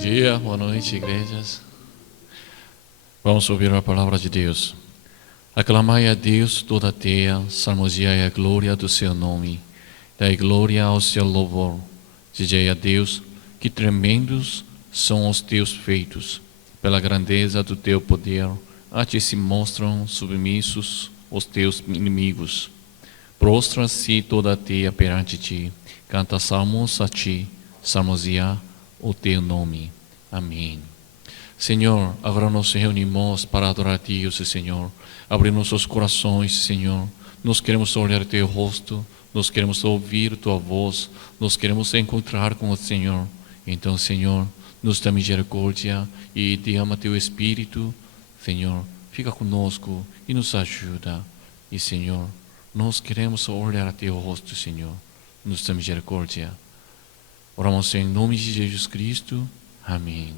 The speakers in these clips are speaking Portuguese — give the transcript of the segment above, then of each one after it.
dia, boa noite, igrejas. Vamos ouvir a palavra de Deus. Aclamai a Deus toda a terra, salmodiai a glória do seu nome, dai glória ao seu louvor. Dizei a Deus, que tremendos são os teus feitos. Pela grandeza do teu poder, a ti se mostram submissos os teus inimigos. Prostra-se toda a terra perante ti, canta salmos a ti, salmodia o teu nome. Amém. Senhor, agora nos reunimos para adorar a Ti, o Senhor. Abre nossos corações, Senhor. Nós queremos olhar Teu rosto, nós queremos ouvir Tua voz, nós queremos encontrar com o Senhor. Então, Senhor, nos dá misericórdia e derrama Teu Espírito. Senhor, fica conosco e nos ajuda. E, Senhor, nós queremos olhar a Teu rosto, Senhor. Nos dá misericórdia. Oramos em nome de Jesus Cristo. Amém.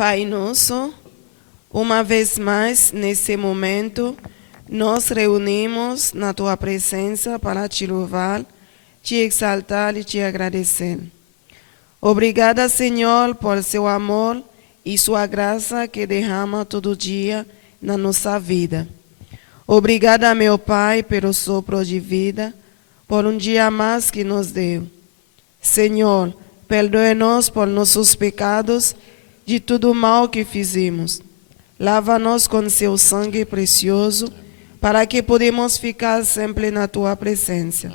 Pai nosso, uma vez mais, nesse momento, nos reunimos na Tua presença para Te louvar, Te exaltar e Te agradecer. Obrigada, Senhor, por Seu amor e Sua graça que derrama todo dia na nossa vida. Obrigada, meu Pai, pelo sopro de vida, por um dia mais que nos deu. Senhor, perdoe-nos por nossos pecados, de tudo mal que fizemos. Lava-nos com Seu sangue precioso, para que podemos ficar sempre na Tua presença.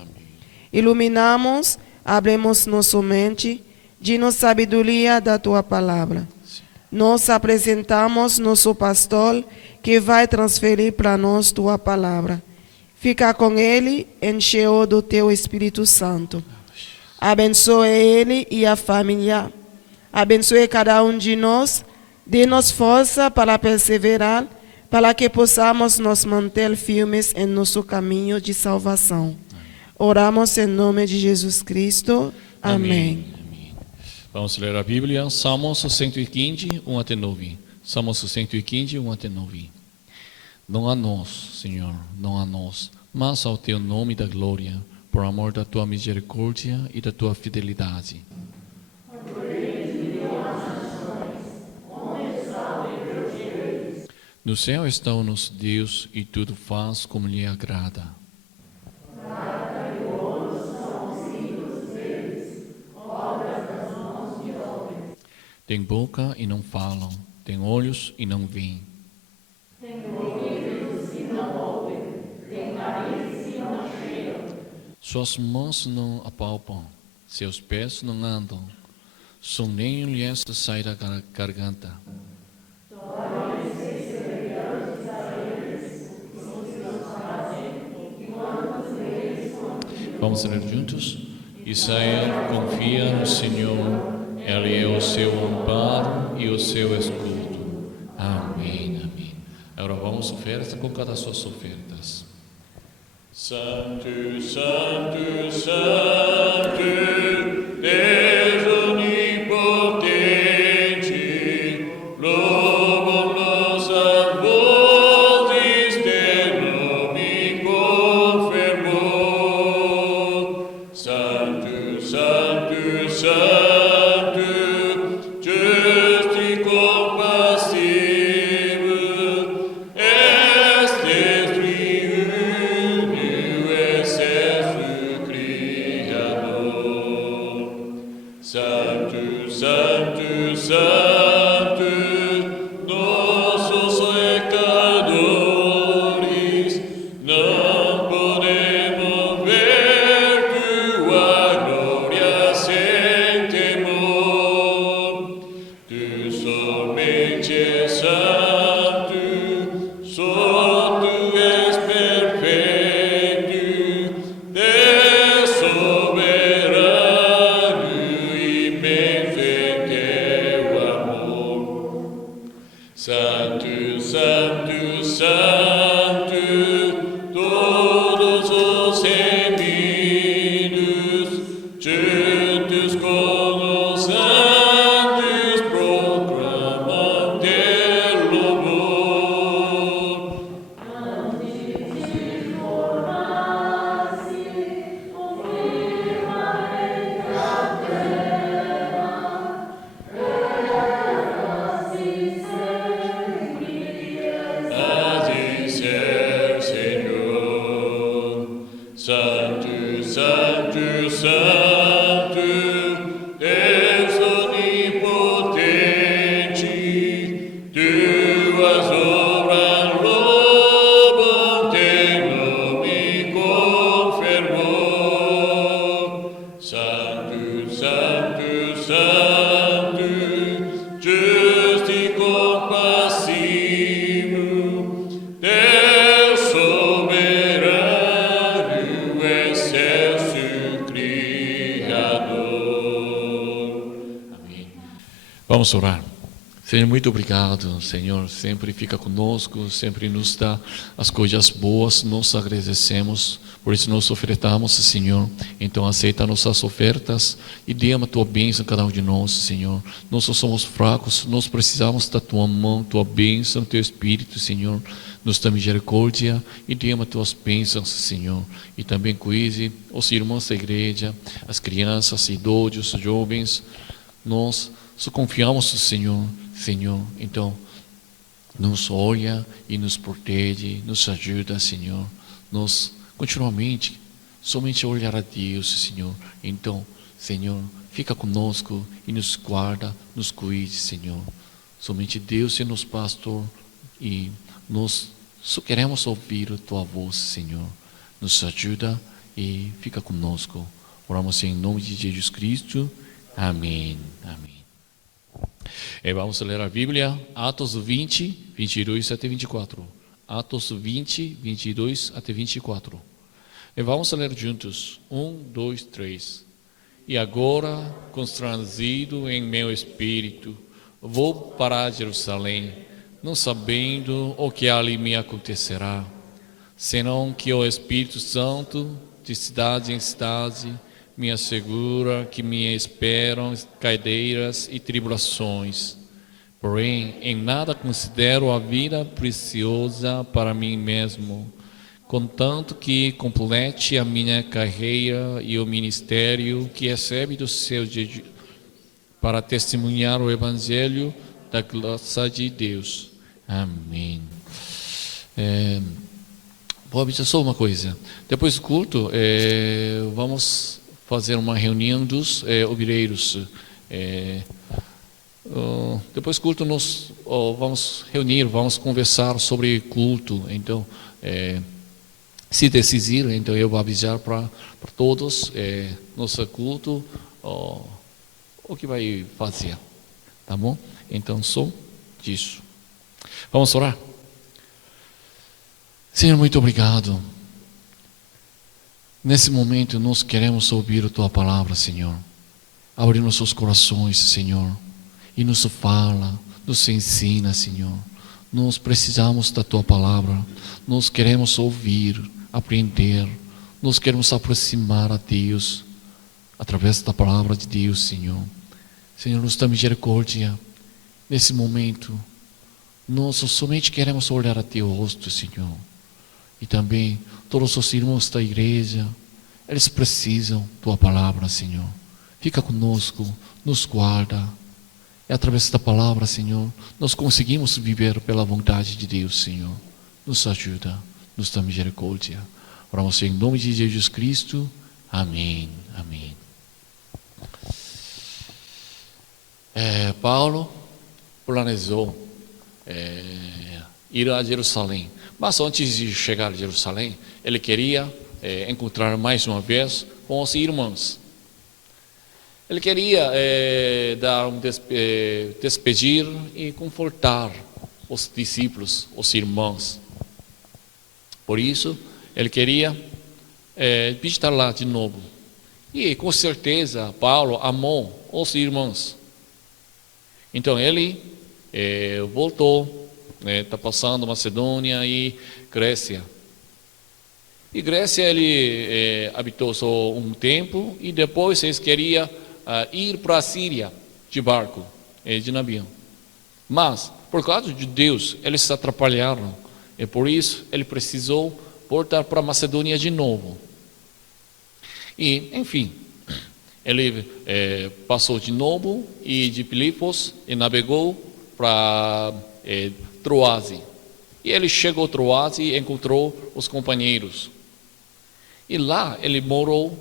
Iluminamos, abrimos nossa mente, de-nos sabedoria da Tua palavra. Nós apresentamos nosso pastor, que vai transferir para nós Tua palavra. Fica com ele, encheu do Teu Espírito Santo. Abençoe ele e a família. Abençoe cada um de nós. Dê-nos força para perseverar, para que possamos nos manter firmes em nosso caminho de salvação. Oramos em nome de Jesus Cristo. Amém. Vamos ler a Bíblia, Salmos 115, 1 até 9. Salmos 115, 1 até 9. Não a nós, Senhor, não a nós, mas ao Teu nome da glória, por amor da Tua misericórdia e da Tua fidelidade. No céu está o nosso Deus e tudo faz como lhe agrada. Tem boca e não falam, tem olhos e não veem. Tem ouvidos e não ouvem, tem nariz e não cheiram. Suas mãos não apalpam, seus pés não andam, som nenhum lhes sai da garganta. Vamos ler juntos? Israel confia no Senhor. Ele é o seu amparo e o seu escudo. Amém, amém. Agora vamos ofertar com cada suas ofertas. Santo, Santo, Santo, Deus onipotente, louvam-nos a vozes, teu nome confirmou. Santo, Santo, Santo, Vamos orar. Senhor, muito obrigado, Senhor. Sempre fica conosco, sempre nos dá as coisas boas, nós agradecemos. Por isso nós ofertamos, Senhor. Então aceita nossas ofertas e dê a tua bênção a cada um de nós, Senhor. Nós somos fracos, nós precisamos da tua mão, tua bênção, teu Espírito, Senhor. Nos dá misericórdia e dê a tuas bênçãos, Senhor. E também cuide os irmãos da igreja, as crianças, idosos, jovens. Nós só confiamos no Senhor. Senhor, então, nos olha e nos protege, nos ajuda, Senhor. Nós, continuamente, somente olhar a Deus, Senhor. Então, Senhor, fica conosco e nos guarda, nos cuide, Senhor. Somente Deus é nosso pastor e nós só queremos ouvir a Tua voz, Senhor. Nos ajuda e fica conosco. Oramos em nome de Jesus Cristo. Amém. Amém. E vamos ler a Bíblia, Atos 20, 22 até 24. Atos 20, 22 até 24. E vamos ler juntos. 1, 2, 3. E agora, constrangido em meu espírito, vou para Jerusalém, não sabendo o que ali me acontecerá, senão que o Espírito Santo, de cidade em cidade, me assegura que me esperam cadeiras e tribulações. Porém, em nada considero a vida preciosa para mim mesmo, contanto que complete a minha carreira e o ministério que recebe do seu para testemunhar o Evangelho da graça de Deus. Amém. Vou avisar só uma coisa. Depois do culto, vamos fazer uma reunião dos obreiros. Depois do culto nós vamos reunir, vamos conversar sobre culto. Então, se decidir, então eu vou avisar para todos nosso culto o que vai fazer, tá bom? Então, só disso. Vamos orar. Senhor, muito obrigado. Nesse momento nós queremos ouvir a Tua palavra, Senhor. Abre nossos corações, Senhor, e nos fala, nos ensina, Senhor. Nós precisamos da Tua palavra. Nós queremos ouvir, aprender. Nós queremos aproximar a Deus através da palavra de Deus, Senhor. Senhor, nos dá misericórdia. Nesse momento, nós somente queremos olhar a Teu rosto, Senhor. E também todos os irmãos da igreja, eles precisam da Tua palavra, Senhor. Fica conosco, nos guarda. E através da palavra, Senhor, nós conseguimos viver pela vontade de Deus, Senhor. Nos ajuda, nos dá misericórdia. Oramos em nome de Jesus Cristo. Amém. Amém. Paulo planejou ir a Jerusalém. Mas antes de chegar a Jerusalém, ele queria encontrar mais uma vez com os irmãos. Ele queria dar despedir e confortar os discípulos, os irmãos. Por isso, ele queria visitar lá de novo. E com certeza, Paulo amou os irmãos. Então ele voltou. Está passando Macedônia e Grécia. E Grécia ele habitou só um tempo e depois eles queriam ir para a Síria de barco, de navio. Mas, por causa de Deus, eles se atrapalharam. E por isso ele precisou voltar para a Macedônia de novo. E, enfim, ele passou de novo e de Filipos e navegou para Troade. E ele chegou a Troade e encontrou os companheiros. E lá ele morou,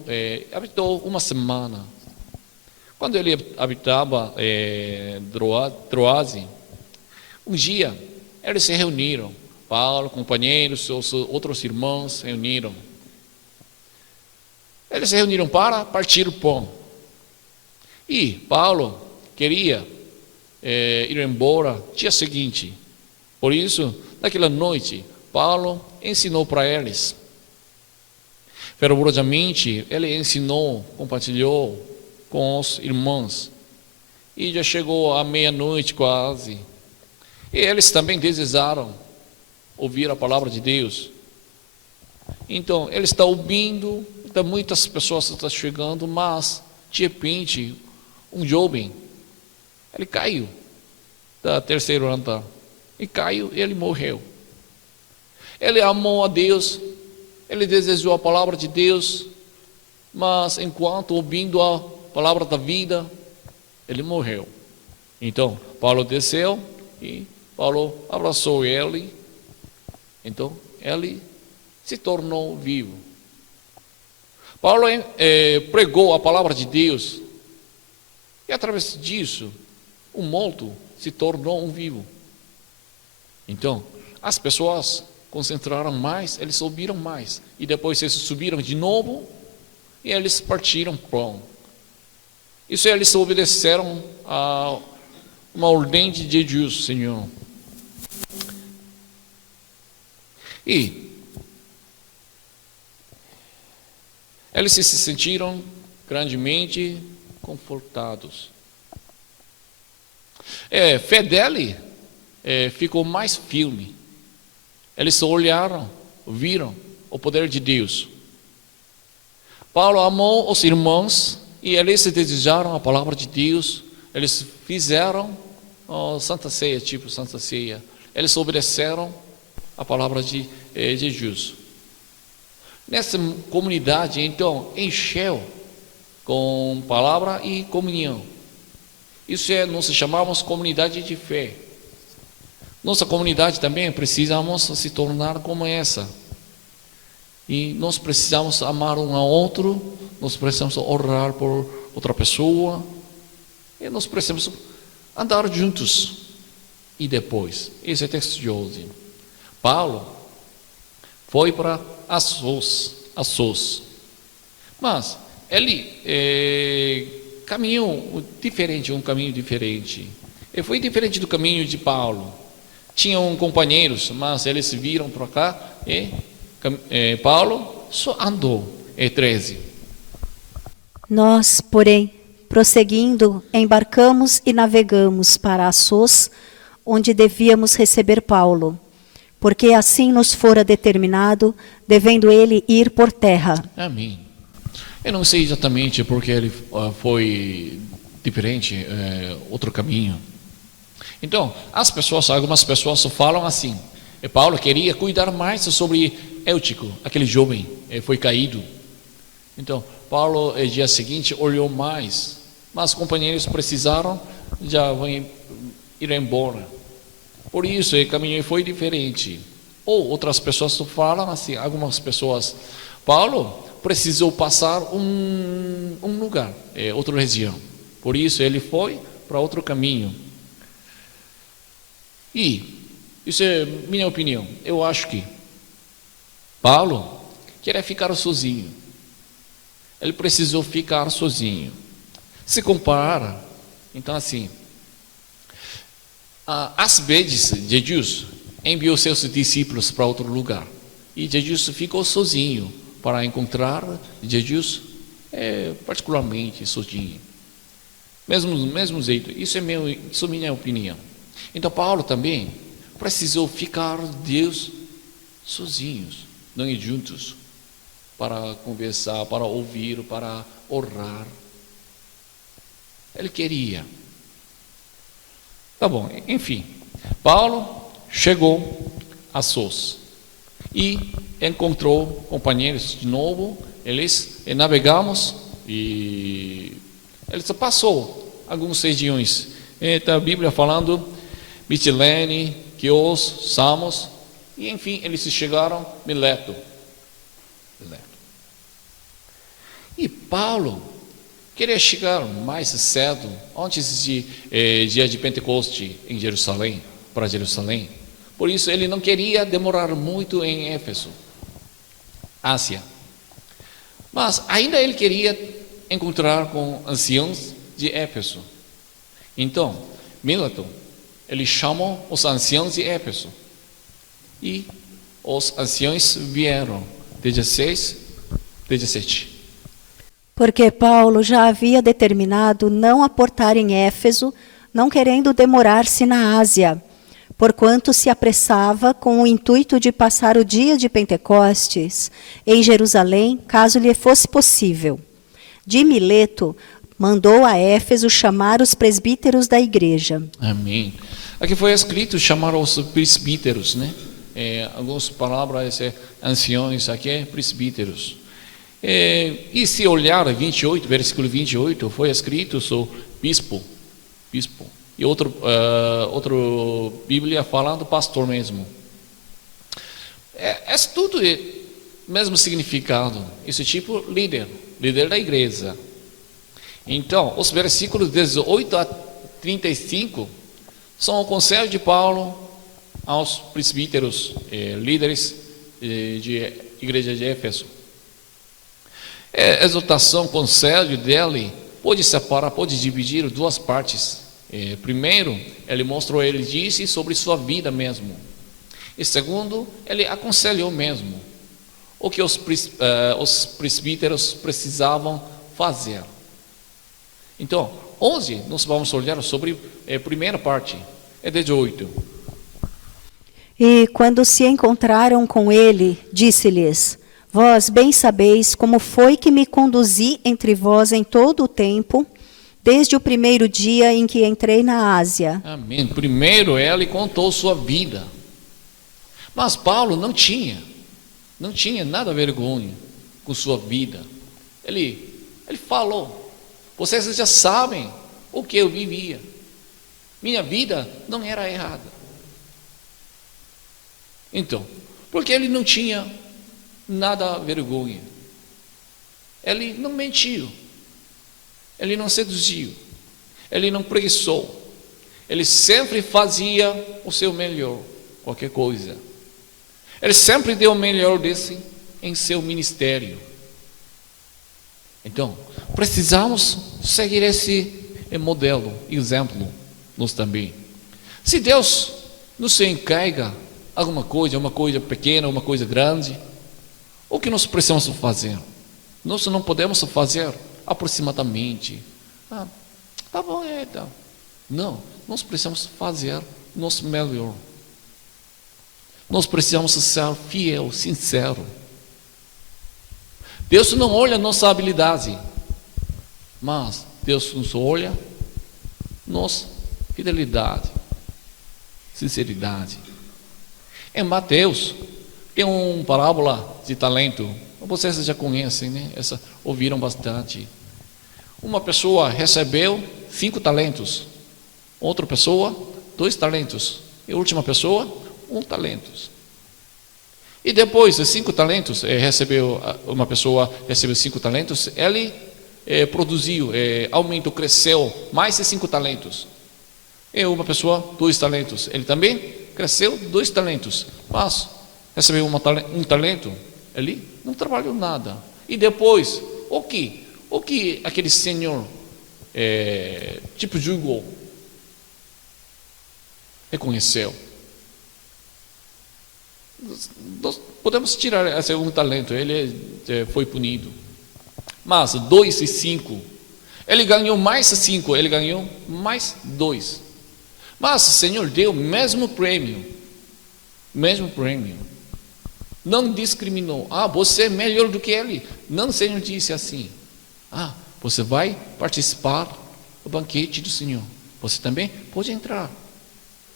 habitou uma semana. Quando ele habitava Troade, um dia eles se reuniram. Paulo, companheiros, os outros irmãos se reuniram. Eles se reuniram para partir o pão. E Paulo queria ir embora dia seguinte. Por isso, naquela noite, Paulo ensinou para eles. Fervorosamente, ele ensinou, compartilhou com os irmãos. E já chegou a meia-noite quase. E eles também desejaram ouvir a palavra de Deus. Então, ele está ouvindo, muitas pessoas estão chegando, mas, de repente, um jovem, ele caiu da terceiro andar. E caiu, ele morreu. Ele amou a Deus, ele desejou a palavra de Deus, mas enquanto ouvindo a palavra da vida, ele morreu. Então, Paulo desceu e Paulo abraçou ele. Então, ele se tornou vivo. Paulo pregou a palavra de Deus e através disso, o morto se tornou um vivo. Então, as pessoas concentraram mais, eles ouviram mais. E depois eles subiram de novo e eles partiram pão. Isso eles obedeceram a uma ordem de Jesus, Senhor. E eles se sentiram grandemente confortados. A fé dele ficou mais firme. Eles olharam, viram o poder de Deus. Paulo amou os irmãos e eles desejaram a palavra de Deus. Eles fizeram Santa Ceia, tipo Santa Ceia. Eles obedeceram a palavra de Jesus. Nessa comunidade, então, encheu com palavra e comunhão. Isso nós chamamos comunidade de fé. Nossa comunidade também precisamos se tornar como essa. E nós precisamos amar um ao outro, nós precisamos orar por outra pessoa, e nós precisamos andar juntos. E depois, esse é o texto de hoje. Paulo foi para Assos, mas ele caminhou um caminho diferente. Ele foi diferente do caminho de Paulo. Tinham companheiros, mas eles viram para cá e Paulo só andou. 13. Nós, porém, prosseguindo, embarcamos e navegamos para Assos, onde devíamos receber Paulo, porque assim nos fora determinado, devendo ele ir por terra. Amém. Eu não sei exatamente porque ele foi diferente, outro caminho. Então, algumas pessoas falam assim, Paulo queria cuidar mais sobre Eutico, aquele jovem, foi caído. Então, Paulo, no dia seguinte, olhou mais, mas os companheiros precisaram, já vão ir embora. Por isso, o caminho foi diferente. Ou outras pessoas falam assim, algumas pessoas, Paulo precisou passar um lugar, outra região. Por isso, ele foi para outro caminho. E isso é minha opinião. Eu acho que Paulo queria ficar sozinho. Ele precisou ficar sozinho. Se compara, então assim, às vezes Jesus enviou seus discípulos para outro lugar e Jesus ficou sozinho para encontrar Jesus, particularmente sozinho. Mesmo jeito. Isso é minha opinião. Então Paulo também precisou ficar Deus sozinhos, não ir juntos, para conversar, para ouvir, para orar. Ele queria. Tá bom, enfim. Paulo chegou a Assos e encontrou companheiros de novo. Eles navegamos e eles passou algumas regiões. Está a Bíblia falando Mitilene, Quios, Samos, e enfim, eles chegaram a Mileto. E Paulo queria chegar mais cedo, antes de dia de Pentecoste em Jerusalém, para Jerusalém. Por isso ele não queria demorar muito em Éfeso, Ásia. Mas ainda ele queria encontrar com anciãos de Éfeso. Então, Mileto, ele chamou os anciãos de Éfeso. E os anciãos vieram, 16, 17. Porque Paulo já havia determinado não aportar em Éfeso, não querendo demorar-se na Ásia, porquanto se apressava com o intuito de passar o dia de Pentecostes em Jerusalém, caso lhe fosse possível. De Mileto, mandou a Éfeso chamar os presbíteros da igreja. Amém. Aqui foi escrito chamar os presbíteros, né? Algumas palavras anciões, aqui é presbíteros. E se olhar 28, versículo 28, foi escrito sou bispo. E outro Bíblia falando pastor mesmo. É tudo mesmo significado. Esse tipo líder da igreja. Então, os versículos 18 a 35 são o conselho de Paulo aos presbíteros, líderes de igreja de Éfeso. Exortação, conselho dele pode separar, pode dividir em duas partes. Primeiro, ele disse sobre sua vida mesmo. E segundo, ele aconselhou mesmo o que os presbíteros precisavam fazer. Então, hoje nós vamos olhar sobre a primeira parte, 18. E quando se encontraram com ele, disse-lhes: Vós bem sabeis como foi que me conduzi entre vós em todo o tempo, desde o primeiro dia em que entrei na Ásia. Amém. Primeiro ele contou sua vida. Mas Paulo não tinha nada vergonha com sua vida. Ele falou: vocês já sabem o que eu vivia. Minha vida não era errada. Então, porque ele não tinha nada vergonha. Ele não mentiu. Ele não seduziu. Ele não preguiçou. Ele sempre fazia o seu melhor, qualquer coisa. Ele sempre deu o melhor desse em seu ministério. Então, precisamos seguir esse modelo, exemplo, nós também. Se Deus nos encarrega alguma coisa, uma coisa pequena, uma coisa grande, o que nós precisamos fazer? Nós não podemos fazer aproximadamente. Tá bom, então. Não, nós precisamos fazer nosso melhor. Nós precisamos ser fiel, sincero. Deus não olha nossa habilidade, mas Deus nos olha nossa fidelidade, sinceridade. Em Mateus tem uma parábola de talento. Vocês já conhecem, né? Ouviram bastante. Uma pessoa recebeu 5 talentos, outra pessoa 2 talentos e a última pessoa 1 talento. E depois de 5 talentos, uma pessoa recebeu 5 talentos, ele produziu, aumentou, cresceu mais de 5 talentos. E uma pessoa 2 talentos, ele também cresceu 2 talentos, mas recebeu um talento, ele não trabalhou nada. E depois, o que aquele senhor julgou, reconheceu? Nós podemos tirar esse um talento, ele foi punido. Mas 2 e 5, ele ganhou mais 5, ele ganhou mais 2. Mas o Senhor deu o mesmo prêmio. Não discriminou. Você é melhor do que ele. Não, o Senhor disse assim: você vai participar do banquete do Senhor. Você também pode entrar.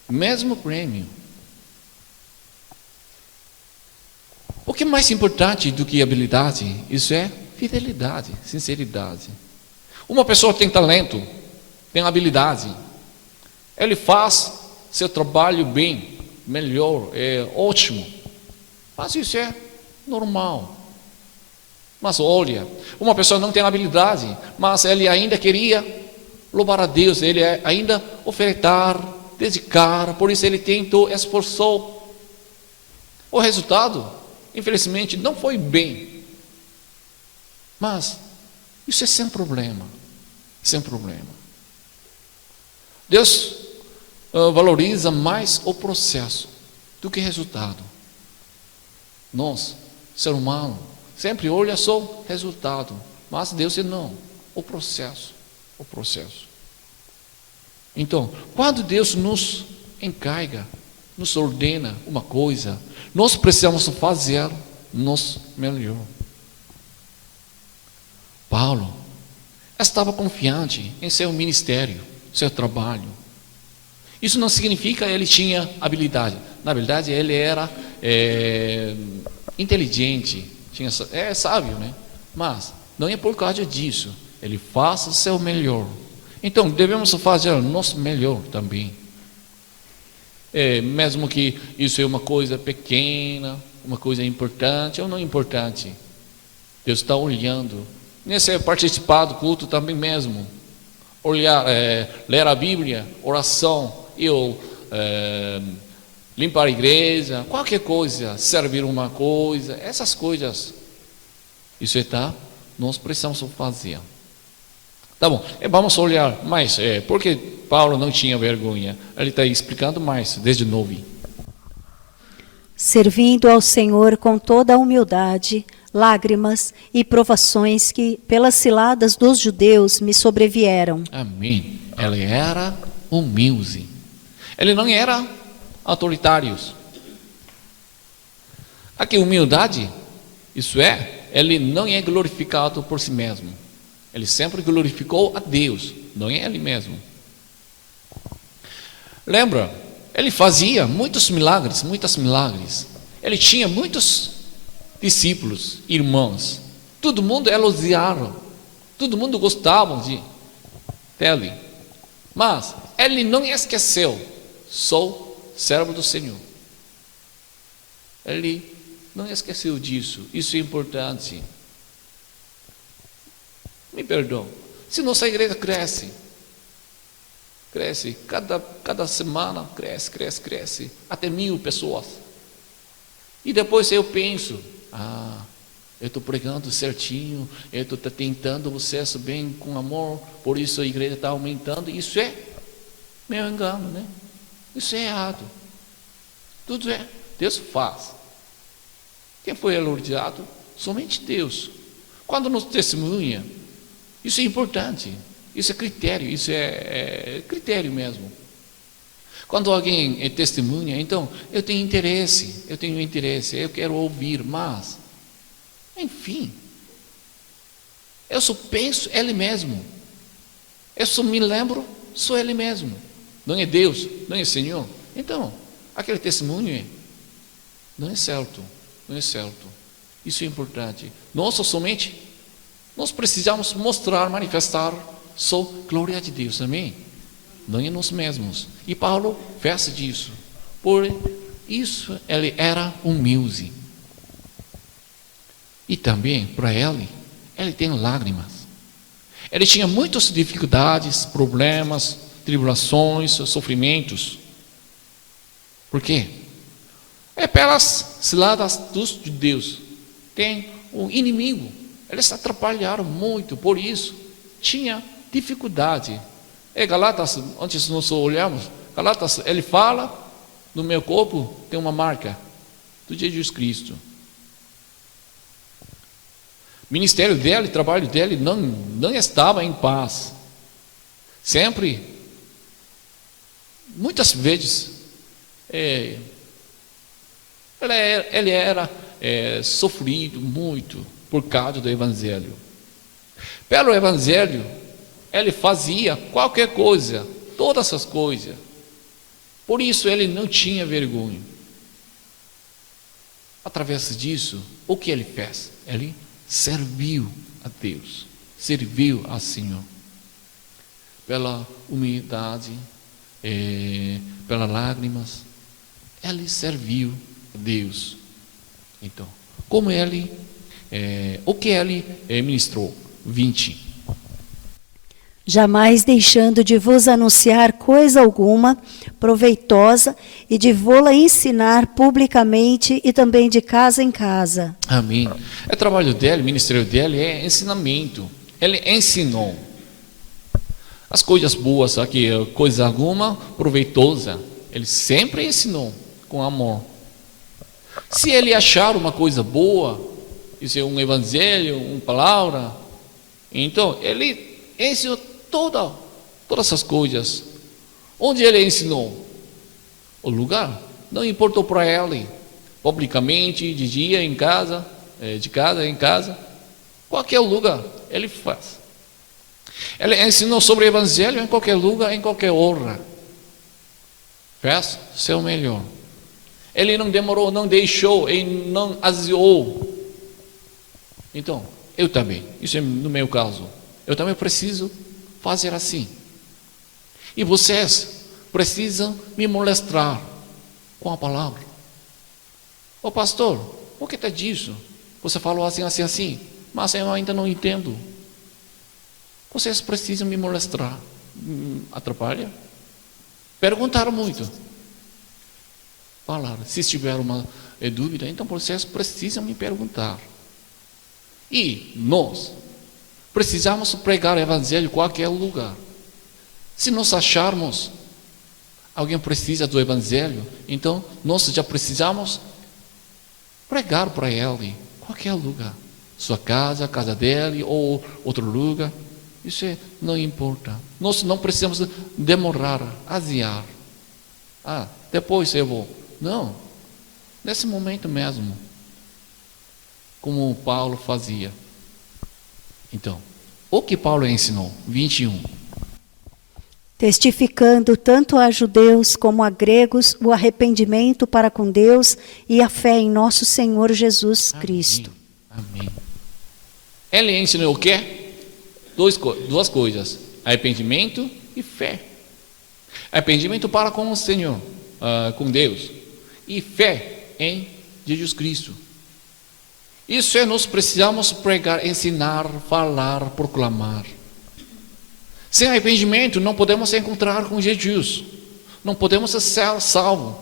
Mesmo prêmio. O que é mais importante do que habilidade? Isso é fidelidade, sinceridade. Uma pessoa tem talento, tem habilidade, ele faz seu trabalho bem, melhor, ótimo. Mas isso é normal. Mas olha, uma pessoa não tem habilidade, mas ele ainda queria louvar a Deus, ele ainda ofertar, dedicar, por isso ele tentou, esforçou. O resultado, infelizmente, não foi bem. Mas isso é sem problema. Sem problema. Deus valoriza mais o processo do que o resultado. Nós, ser humano, sempre olha só o resultado. Mas Deus disse não, o processo. Então, quando Deus nos encarga, nos ordena uma coisa, nós precisamos fazer nosso melhor. Paulo estava confiante em seu ministério, seu trabalho. Isso não significa que ele tinha habilidade. Na verdade, ele era inteligente, sábio, né? Mas não é por causa disso. Ele faz o seu melhor. Então, devemos fazer o nosso melhor também. Mesmo que isso é uma coisa pequena, uma coisa importante ou não importante. Deus está olhando. Nesse participar do culto também mesmo. Olhar, ler a Bíblia, oração, limpar a igreja, qualquer coisa, servir uma coisa, essas coisas. Isso nós precisamos fazer. Tá bom, vamos olhar mais, por que Paulo não tinha vergonha? Ele está explicando mais, desde novo. Servindo ao Senhor com toda a humildade, lágrimas e provações que, pelas ciladas dos judeus, me sobrevieram. Amém. Ele era humilde. Ele não era autoritário. Aqui, humildade, isso ele não é glorificado por si mesmo. Ele sempre glorificou a Deus, não é ele mesmo. Lembra, ele fazia muitos milagres. Ele tinha muitos discípulos, irmãos. Todo mundo elogiava, todo mundo gostava dele. Mas ele não esqueceu, sou servo do Senhor. Ele não esqueceu disso, isso é importante. Me perdoa, se nossa igreja cresce, cada semana cresce, até 1000 pessoas. E depois eu penso, eu estou pregando certinho, eu estou tentando o sucesso bem com amor, por isso a igreja está aumentando. Isso é meu engano, né? Isso é errado. Tudo Deus faz. Quem foi elogiado? Somente Deus. Quando nos testemunha, isso é importante. Isso é critério, isso é critério mesmo. Quando alguém testemunha, então eu tenho interesse, eu quero ouvir, mas, enfim, eu só penso ele mesmo. Eu só me lembro, sou ele mesmo. Não é Deus, não é Senhor. Então, aquele testemunho não é certo. Isso é importante. Nós precisamos mostrar, manifestar só glória de Deus, amém? Não é nós mesmos. E Paulo fez disso. Por isso ele era humilde. E também, para ele tem lágrimas. Ele tinha muitas dificuldades, problemas, tribulações, sofrimentos. Por quê? Pelas ciladas dos judeus. Tem um inimigo. Eles atrapalharam muito, por isso tinha dificuldade. Galatas, antes nós olhamos, Galatas, ele fala, no meu corpo tem uma marca do Jesus Cristo. O ministério dele, o trabalho dele não estava em paz. Sempre, muitas vezes, ele era sofrido muito por causa do Evangelho. Pelo Evangelho, ele fazia qualquer coisa, todas as coisas. Por isso ele não tinha vergonha. Através disso, o que ele fez? Ele serviu a Deus, serviu ao Senhor. Pela humildade, pelas lágrimas, ele serviu a Deus. Então, como o que ele ministrou? 20. Jamais deixando de vos anunciar coisa alguma proveitosa e de vô-la ensinar publicamente e também de casa em casa. Amém. O trabalho dele, o ministério dele é ensinamento. Ele ensinou as coisas boas, aqui, coisa alguma proveitosa. Ele sempre ensinou com amor. Se ele achar uma coisa boa, isso é um evangelho, uma palavra, Então, ele ensinou todas essas coisas. Onde ele ensinou? O lugar não importou para ele, publicamente, de dia, em casa, de casa em casa, qualquer lugar ele faz. Ele ensinou sobre o Evangelho em qualquer lugar, em qualquer hora. Fez seu melhor. Ele não demorou, não deixou e não aziou. Então, eu também, isso é no meu caso, eu também preciso fazer assim. E vocês precisam me molestar com a palavra. Ô pastor, por que está disso? Você falou assim, assim, assim, mas eu ainda não entendo. Vocês precisam me molestar. Atrapalha? Perguntar muito. Falar. Se tiver uma dúvida, então vocês precisam me perguntar. E nós precisamos pregar o Evangelho em qualquer lugar. Se nós acharmos alguém precisa do Evangelho, então nós já precisamos pregar para ele em qualquer lugar. Sua casa, a casa dele ou outro lugar. Isso não importa. Nós não precisamos demorar, aziar. Depois eu vou. Não. Nesse momento mesmo. Como Paulo fazia. Então, o que Paulo ensinou? 21. Testificando tanto a judeus como a gregos o arrependimento para com Deus e a fé em nosso Senhor Jesus Cristo. Amém. Ele ensinou o quê? Duas coisas: arrependimento e fé. Arrependimento para com o Senhor, com Deus, e fé em Jesus Cristo. Isso nós precisamos pregar, ensinar, falar, proclamar. Sem arrependimento não podemos encontrar com Jesus, não podemos ser salvos.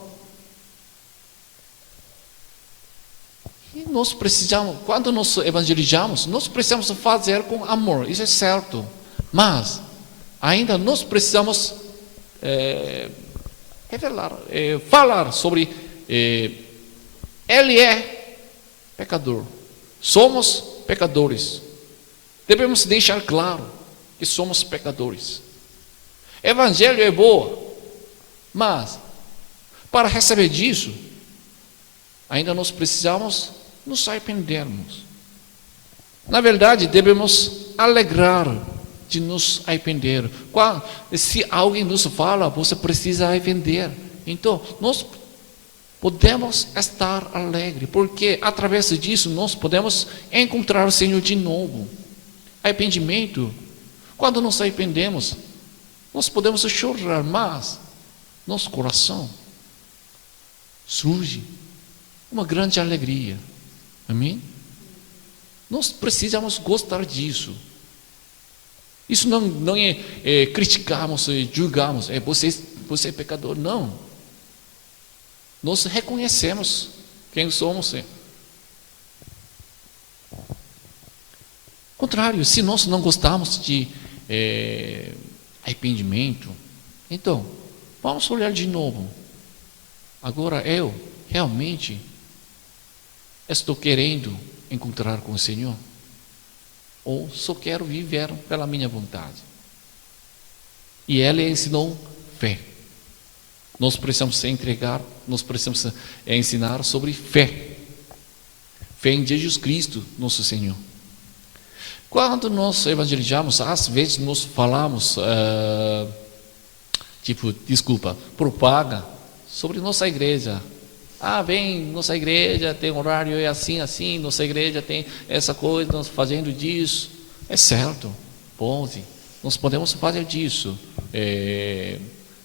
E nós precisamos, quando nós evangelizamos, nós precisamos fazer com amor, isso é certo. Mas ainda nós precisamos falar sobre ele é pecador. Somos pecadores. Devemos deixar claro que somos pecadores. Evangelho é bom, mas para receber disso, ainda nós precisamos nos arrependermos. Na verdade, devemos alegrar de nos arrepender. Se alguém nos fala, você precisa arrepender. Então, nós podemos estar alegres, porque através disso nós podemos encontrar o Senhor de novo. Arrependimento, quando nos arrependemos, nós podemos chorar, mas nosso coração surge uma grande alegria. Amém? Nós precisamos gostar disso. Isso não é criticarmos, julgarmos, você é pecador, não. Nós reconhecemos quem somos. Contrário, se nós não gostamos de arrependimento, então vamos olhar de novo. Agora eu realmente estou querendo encontrar com o Senhor? Ou só quero viver pela minha vontade? E Ele ensinou fé. Nós precisamos se entregar, nós precisamos ensinar sobre fé. Fé em Jesus Cristo, nosso Senhor. Quando nós evangelizamos, às vezes nós falamos, propaga sobre nossa igreja. Vem, nossa igreja tem horário, é assim, assim, nossa igreja tem essa coisa, nós fazendo disso. É certo, pode, nós podemos fazer disso,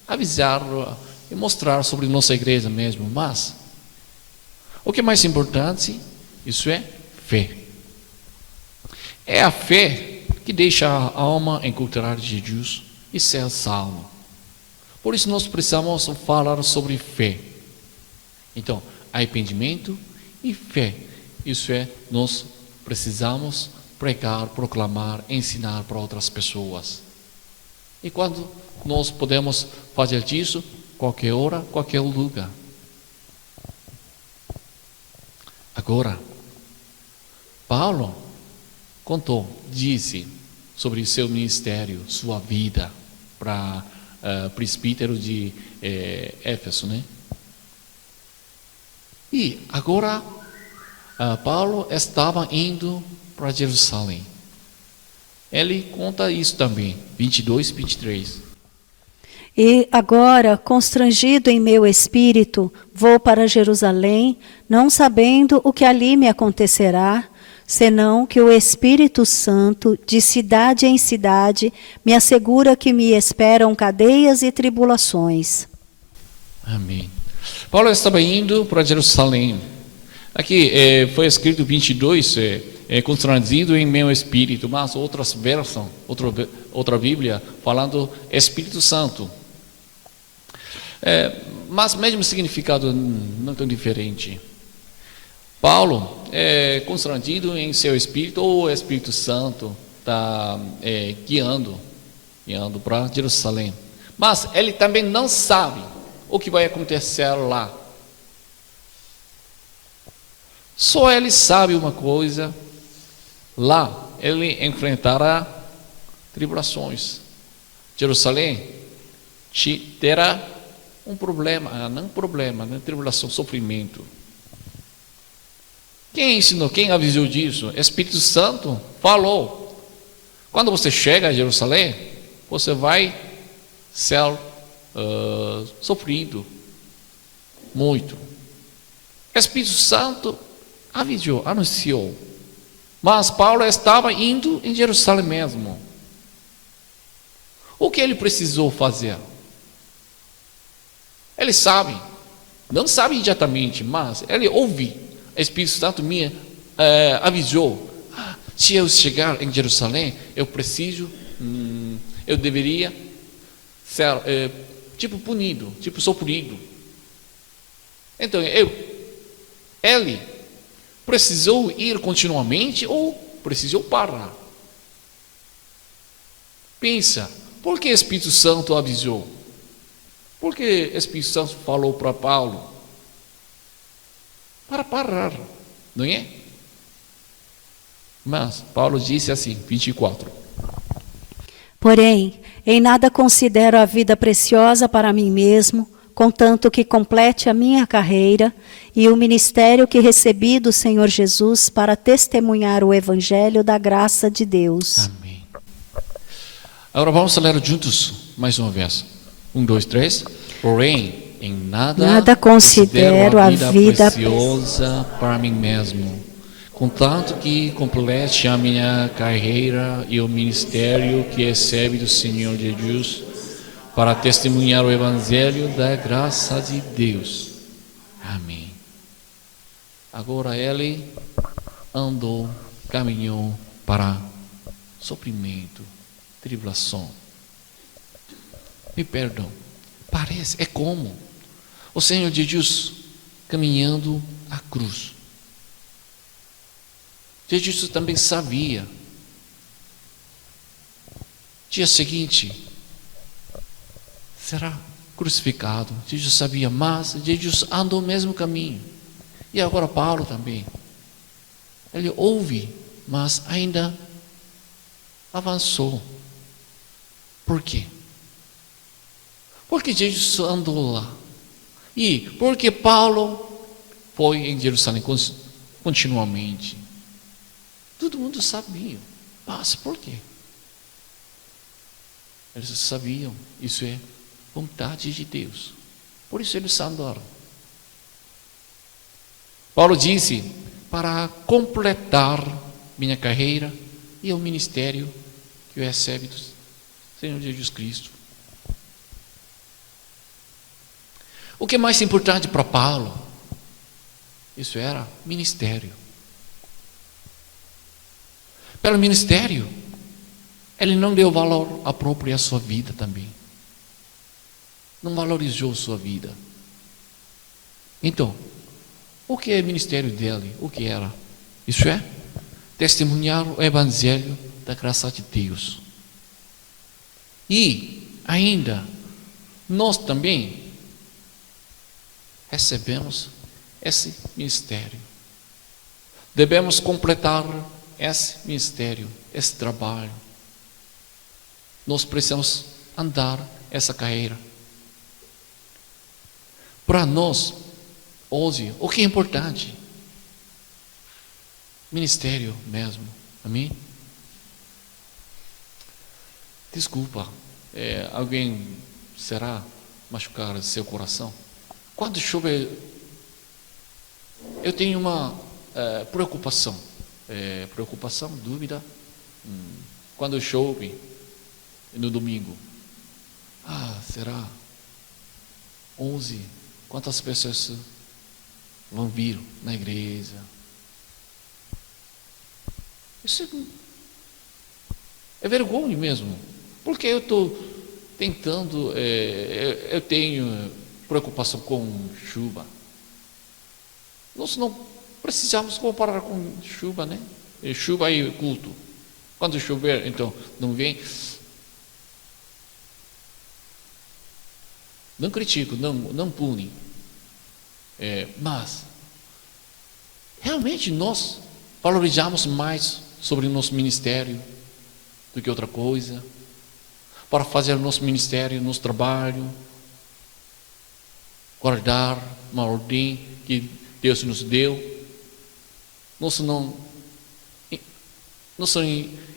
avisar e mostrar sobre nossa igreja mesmo, mas o que é mais importante, isso é fé. É a fé que deixa a alma encontrar Jesus e ser salvo. Por isso nós precisamos falar sobre fé. Então, arrependimento e fé. Isso nós precisamos pregar, proclamar, ensinar para outras pessoas. E quando nós podemos fazer disso, qualquer hora, qualquer lugar. Agora, Paulo disse sobre seu ministério, sua vida, para presbítero de Éfeso, né? E agora Paulo estava indo para Jerusalém. Ele conta isso também, 22, 23. E agora, constrangido em meu espírito, vou para Jerusalém, não sabendo o que ali me acontecerá, senão que o Espírito Santo, de cidade em cidade, me assegura que me esperam cadeias e tribulações. Amém. Paulo estava indo para Jerusalém. Aqui foi escrito 22, constrangido em meu espírito, mas outras versões, outra Bíblia, falando Espírito Santo. Mas mesmo significado não tão diferente. Paulo é constrangido em seu espírito, ou o Espírito Santo está guiando para Jerusalém. Mas ele também não sabe o que vai acontecer lá. Só ele sabe uma coisa: lá ele enfrentará tribulações. Jerusalém terá um problema, não tribulação, sofrimento. Quem ensinou, quem avisou disso? Espírito Santo falou: quando você chega a Jerusalém, você vai ser sofrido muito. Espírito Santo avisou, anunciou. Mas Paulo estava indo em Jerusalém mesmo. O que ele precisou fazer? Ele sabe, não sabe imediatamente, mas ele ouve. O Espírito Santo me avisou: se eu chegar em Jerusalém, eu deveria ser punido, sofrido. Então ele precisou ir continuamente ou precisou parar? Pensa, por que o Espírito Santo avisou? Por que o Espírito Santo falou para Paulo? Para parar, não é? Mas Paulo disse assim, 24. Porém, em nada considero a vida preciosa para mim mesmo, contanto que complete a minha carreira e o ministério que recebi do Senhor Jesus para testemunhar o evangelho da graça de Deus. Amém. Agora vamos ler juntos mais uma vez. 1, 2, 3. Porém, em nada considero a vida preciosa para mim mesmo, contanto que complete a minha carreira e o ministério que recebe do Senhor Jesus para testemunhar o evangelho da graça de Deus. Amém. Agora ele andou, caminhou para sofrimento, tribulação. Me perdão. Parece, é como o Senhor Jesus caminhando a cruz. Jesus também sabia. Dia seguinte será crucificado. Jesus sabia, mas Jesus andou o mesmo caminho. E agora Paulo também. Ele ouve, mas ainda avançou. Por quê? Porque Jesus andou lá. E porque Paulo foi em Jerusalém continuamente. Todo mundo sabia. Mas por quê? Eles sabiam, isso é vontade de Deus. Por isso eles andaram. Paulo disse: para completar minha carreira e o ministério que eu recebo do Senhor Jesus Cristo. O que é mais importante para Paulo? Isso era ministério. Pelo ministério, ele não deu valor próprio à sua vida também. Não valorizou sua vida. Então, o que é o ministério dele? O que era? Isso é testemunhar o evangelho da graça de Deus. E ainda, nós também recebemos esse ministério. Devemos completar esse ministério, esse trabalho. Nós precisamos andar essa carreira. Para nós, hoje, o que é importante? Ministério mesmo. Amém? Desculpa, alguém será machucar seu coração? Quando chove, eu tenho uma preocupação. Preocupação, dúvida. Quando chove, no domingo. Será? 11. Quantas pessoas vão vir na igreja? Isso é vergonha mesmo. Porque eu estou tentando, eu tenho preocupação com chuva. Nós não precisamos comparar com chuva, né? Chuva e culto. Quando chover, então, não vem. Não critico, não pune. Mas, realmente nós valorizamos mais sobre o nosso ministério do que outra coisa, para fazer o nosso ministério, nosso trabalho, guardar uma ordem que Deus nos deu. Nós não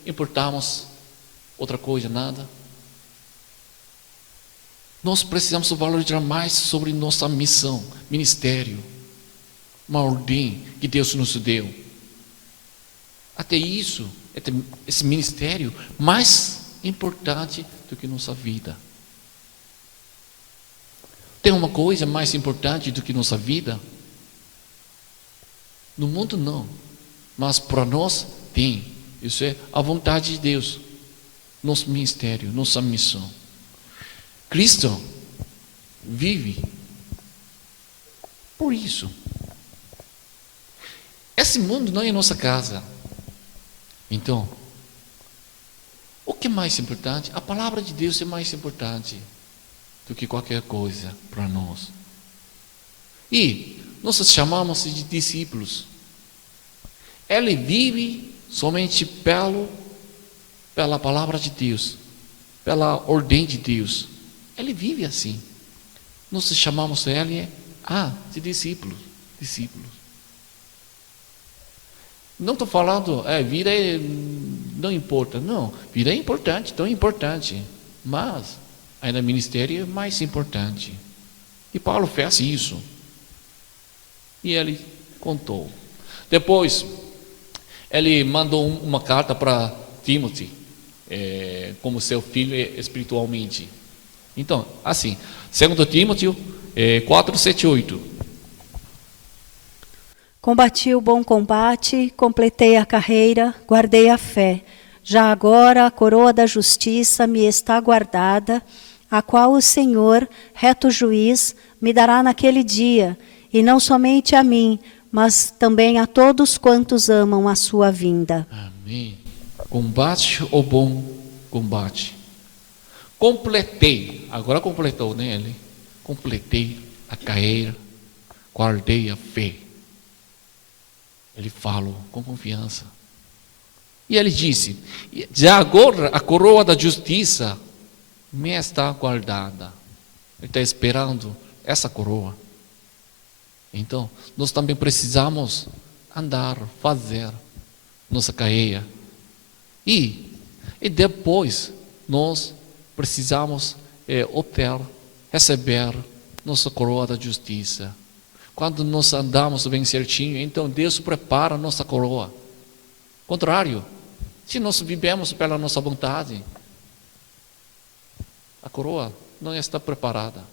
importamos outra coisa, nada. Nós precisamos valorizar mais sobre nossa missão, ministério, uma ordem que Deus nos deu. Até isso, esse ministério mais importante do que nossa vida. Tem uma coisa mais importante do que nossa vida? No mundo não, mas para nós tem. Isso é a vontade de Deus, nosso ministério, nossa missão. Cristo vive por isso. Esse mundo não é nossa casa. Então, o que é mais importante? A palavra de Deus é mais importante do que qualquer coisa para nós. E nós chamamos de discípulos. Ele vive somente pela palavra de Deus, pela ordem de Deus. Ele vive assim. Nós chamamos ele de discípulos. Não estou falando, vida não importa. Não, vida é importante, tão importante. Mas ainda o ministério é mais importante. E Paulo fez isso. E ele contou. Depois, ele mandou uma carta para Timóteo, como seu filho espiritualmente. Então, assim, 2 Timóteo 4, 7, 8. Combati o bom combate, completei a carreira, guardei a fé. Já agora a coroa da justiça me está guardada, a qual o Senhor, reto juiz, me dará naquele dia, e não somente a mim, mas também a todos quantos amam a sua vinda. Amém. Combate o bom combate. Completei, agora completou, né? Ele completei a carreira, guardei a fé. Ele falou com confiança. E ele disse: já agora a coroa da justiça me está guardada. Ele está esperando essa coroa. Então, nós também precisamos andar, fazer nossa carreira. E depois, nós precisamos obter, receber nossa coroa da justiça. Quando nós andamos bem certinho, então Deus prepara a nossa coroa. Contrário, se nós vivemos pela nossa vontade, a coroa não está preparada.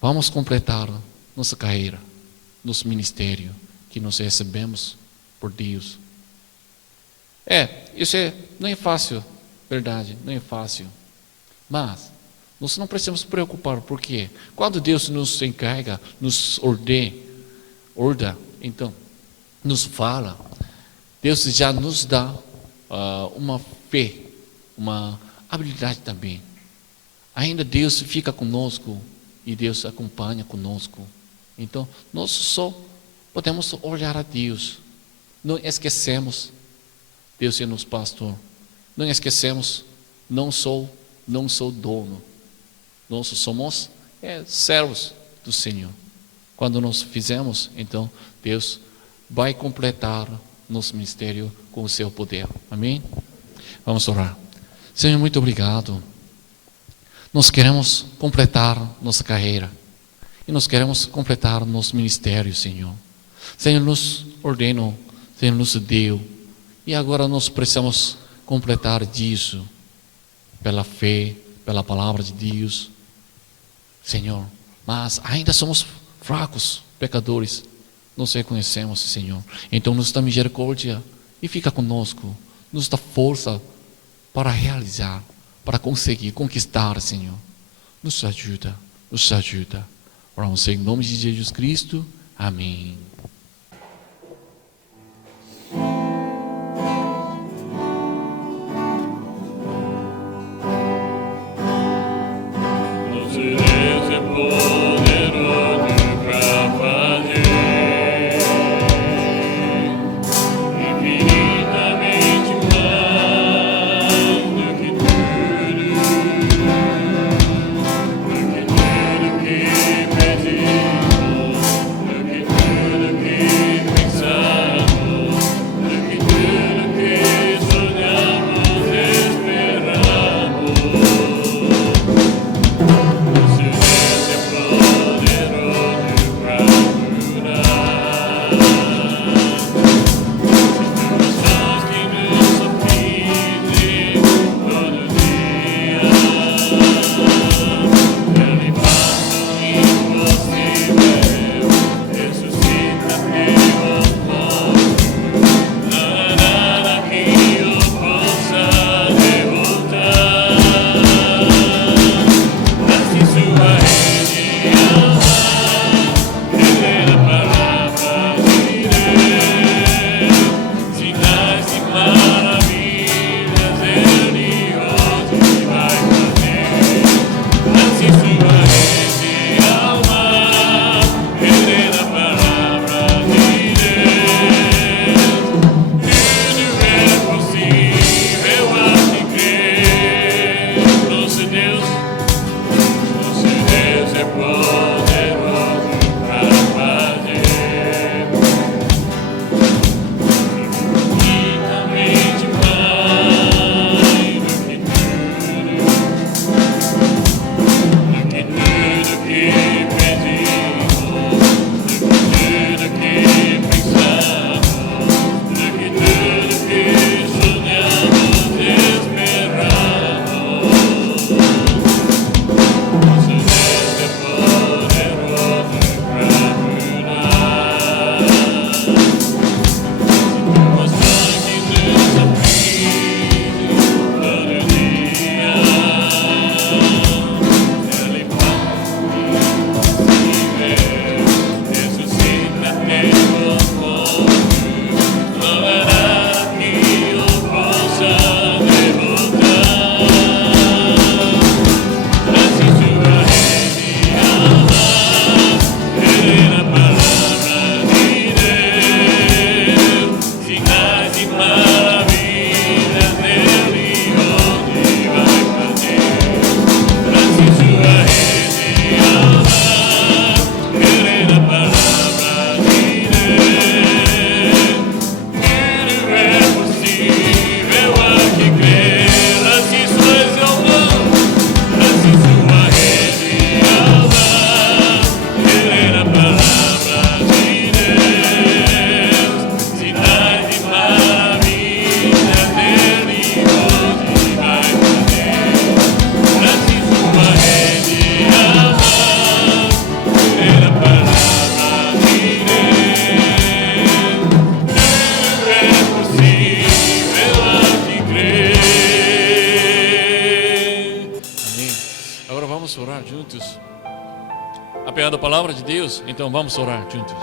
Vamos completar nossa carreira, nosso ministério que nós recebemos por Deus. Isso não é fácil, verdade, não é fácil. Mas nós não precisamos nos preocupar, porque quando Deus nos encarrega, nos ordena, então, nos fala, Deus já nos dá uma fé, uma habilidade também. Ainda Deus fica conosco e Deus acompanha conosco. Então, nós só podemos olhar a Deus. Não esquecemos, Deus é nosso pastor. Não esquecemos, não sou dono. Nós somos servos do Senhor. Quando nós fizemos, então Deus vai completar nosso ministério com o seu poder. Amém? Vamos orar. Senhor, muito obrigado. Nós queremos completar nossa carreira. E nós queremos completar nosso ministério, Senhor. Senhor, nos ordenou, Senhor, nos deu. E agora nós precisamos completar disso pela fé, pela palavra de Deus. Senhor, mas ainda somos fracos, pecadores. Nós reconhecemos, Senhor. Então nos dá misericórdia e fica conosco. Nos dá força para realizar, para conseguir, conquistar, Senhor. Nos ajuda, nos ajuda. Oramos em nome de Jesus Cristo. Amém. Apeando a palavra de Deus, então vamos orar juntos.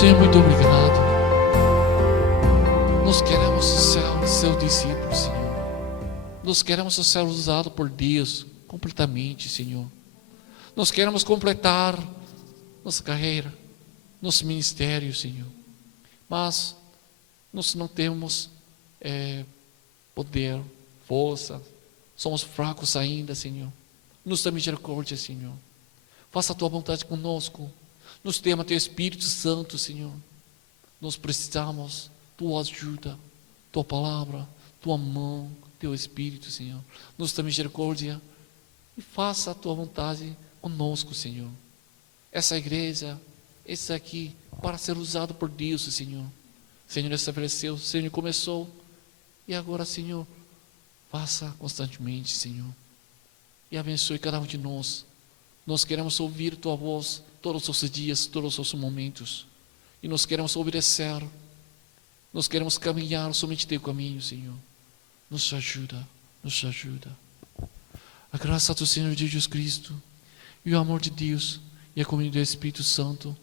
Senhor, muito obrigado. Nós queremos ser seus discípulos, Senhor. Nós queremos ser usados por Deus completamente, Senhor. Nós queremos completar nossa carreira, nosso ministério, Senhor. Mas nós não temos poder, força. Somos fracos ainda, Senhor. Nos dá misericórdia, Senhor. Faça a Tua vontade conosco. Nos tema Teu Espírito Santo, Senhor. Nós precisamos Tua ajuda, Tua palavra, Tua mão, Teu Espírito, Senhor. Nos dá misericórdia e faça a Tua vontade conosco, Senhor. Essa igreja, esse aqui, para ser usado por Deus, Senhor. Senhor estabeleceu, Senhor começou. E agora, Senhor, faça constantemente, Senhor. E abençoe cada um de nós. Nós queremos ouvir Tua voz todos os dias, todos os momentos. E nós queremos obedecer. Nós queremos caminhar somente Teu caminho, Senhor. Nos ajuda, nos ajuda. A graça do Senhor Jesus Cristo e o amor de Deus e a comunhão do Espírito Santo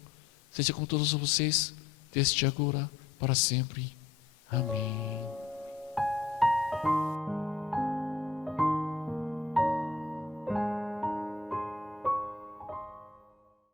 seja com todos vocês, desde agora para sempre. Amém.